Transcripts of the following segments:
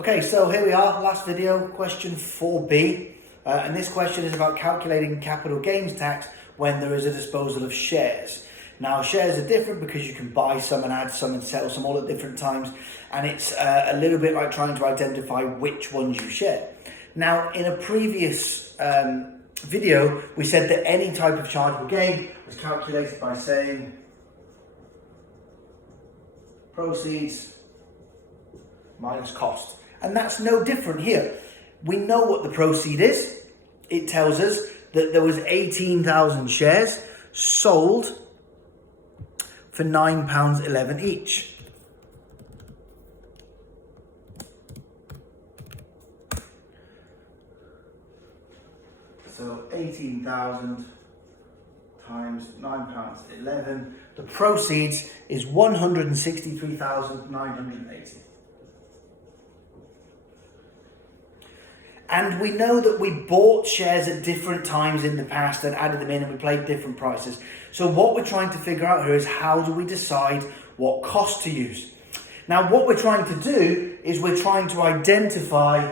Okay, so here we are, last video, question 4b. And this question is about calculating capital gains tax when there is a disposal of shares. Now, shares are different because you can buy some and add some and sell some all at different times. And it's a little bit like trying to identify which ones you share. Now, in a previous video, we said that any type of chargeable gain was calculated by saying proceeds minus cost. And that's no different here. We know what the proceed is. It tells us that there was 18,000 shares sold for £9.11 each. So 18,000 times £9.11. The proceeds is 163,980. And we know that we bought shares at different times in the past and added them in and we paid different prices. So what we're trying to figure out here is how do we decide what cost to use? Now what we're trying to do is we're trying to identify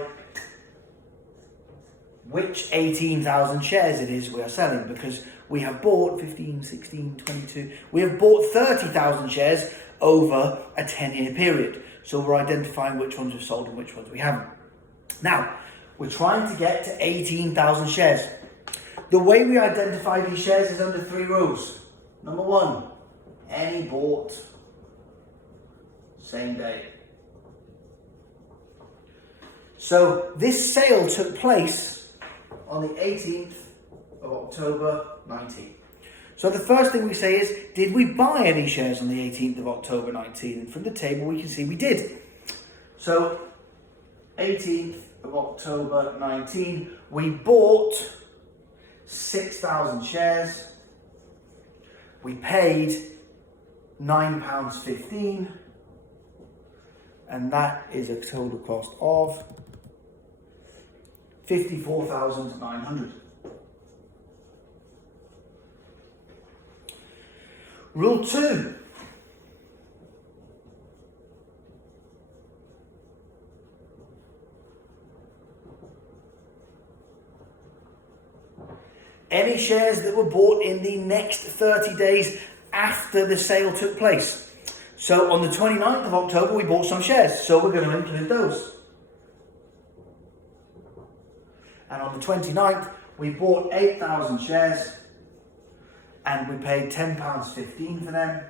which 18,000 shares it is we are selling, because we have bought 15, 16, 22, we have bought 30,000 shares over a 10-year period. So we're identifying which ones we've sold and which ones we haven't. Now, we're trying to get to 18,000 shares. The way we identify these shares is under 3 rules. Number 1, any bought same day. So this sale took place on the 18th of October 19. So the first thing we say is, did we buy any shares on the 18th of October 19? And from the table we can see we did. So 18th of October 19, we bought 6,000 shares. We paid £9.15, and that is a total cost of 54,900. Rule 2. Any shares that were bought in the next 30 days after the sale took place. So on the 29th of October, we bought some shares, so we're going to include those. And on the 29th, we bought 8,000 shares and we paid £10.15 for them,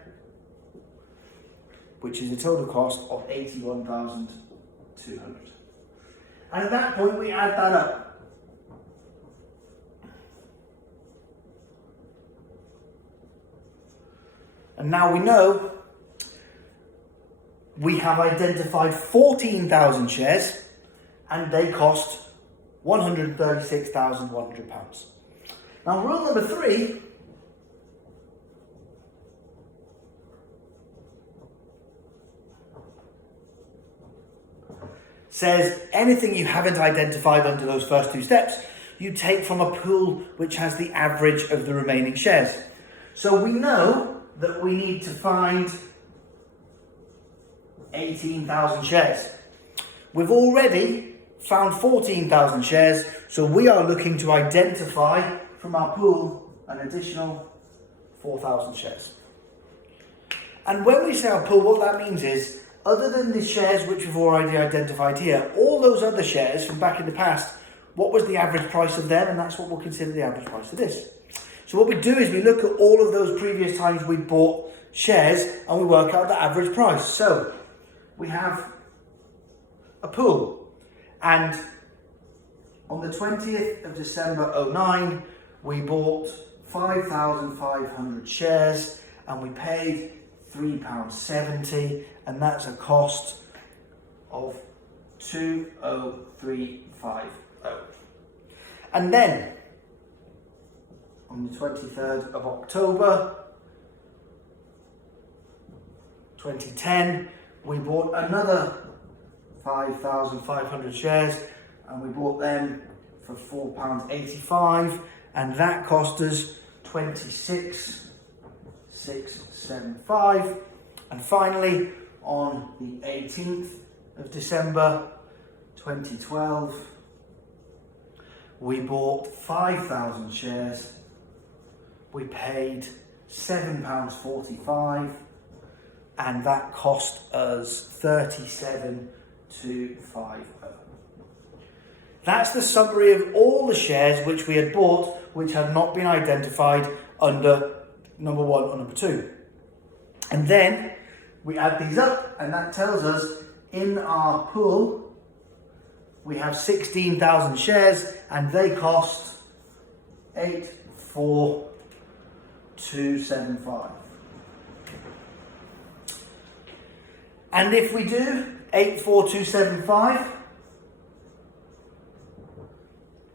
which is a total cost of 81,200. And at that point, we add that up. And now we know we have identified 14,000 shares and they cost £136,100. Now rule number 3 says anything you haven't identified under those first 2 steps, you take from a pool which has the average of the remaining shares. So we know that we need to find 18,000 shares. We've already found 14,000 shares, so we are looking to identify from our pool an additional 4,000 shares. And when we say our pool, what that means is, other than the shares which we've already identified here, all those other shares from back in the past, what was the average price of them? And that's what we'll consider the average price of this. So what we do is we look at all of those previous times we bought shares and we work out the average price. So we have a pool, and on the 20th of December 09, we bought 5,500 shares and we paid £3.70, and that's a cost of 20350. And then on the 23rd of October 2010, we bought another 5,500 shares and we bought them for £4.85, and that cost us 26,675. And finally, on the 18th of December 2012, we bought 5,000 shares. We paid £7.45, and that cost us 37,250. That's the summary of all the shares which we had bought, which had not been identified under number 1 or number 2. And then we add these up, and that tells us in our pool we have 16,000 shares, and they cost 84275. And if we do 84275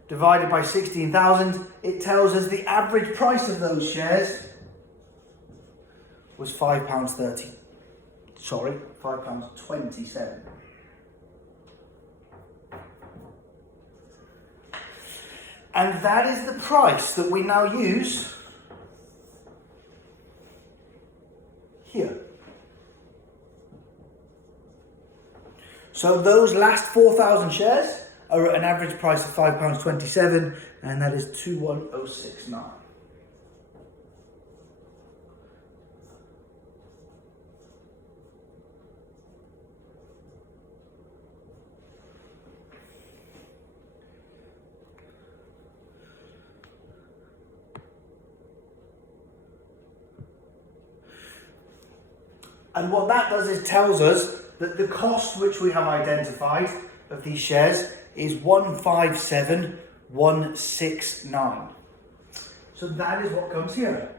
divided by 16,000, it tells us the average price of those shares was £5.30. Sorry, £5.27. And that is the price that we now use here. So those last 4,000 shares are at an average price of £5.27, and that is 21069. And what that does is tells us that the cost which we have identified of these shares is 157,169. So that is what comes here.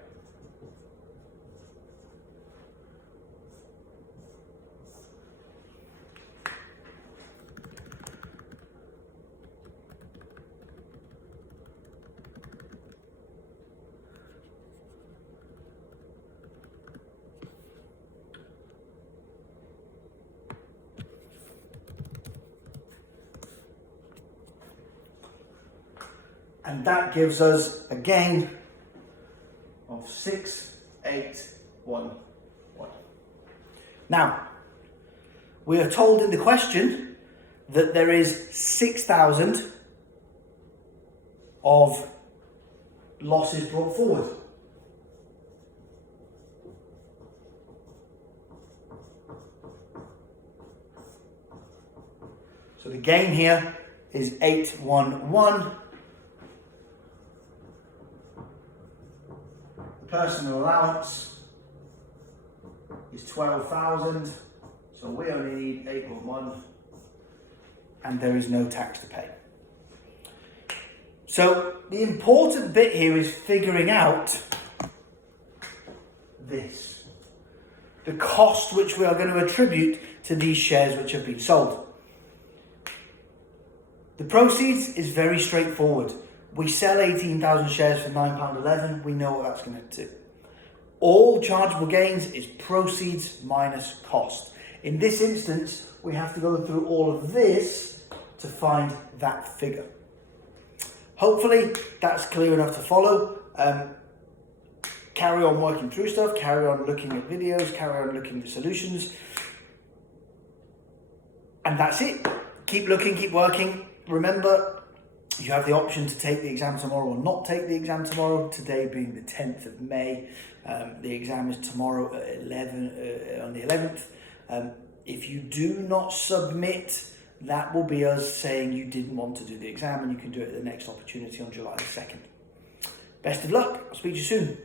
And that gives us a gain of 6811. Now, we are told in the question that there is 6,000 of losses brought forward. So the gain here is 811. Personal allowance is 12,000, so we only need 811, and there is no tax to pay. So the important bit here is figuring out this, the cost which we are going to attribute to these shares which have been sold. The proceeds is very straightforward. We sell 18,000 shares for £9.11. We know what that's going to do. All chargeable gains is proceeds minus cost. In this instance, we have to go through all of this to find that figure. Hopefully, that's clear enough to follow. Carry on working through stuff, carry on looking at videos, carry on looking at solutions. And that's it. Keep looking, keep working. Remember, you have the option to take the exam tomorrow or not take the exam tomorrow, today being the 10th of May. The exam is tomorrow at 11, on the 11th. If you do not submit, that will be us saying you didn't want to do the exam, and you can do it at the next opportunity on July the 2nd. Best of luck. I'll speak to you soon.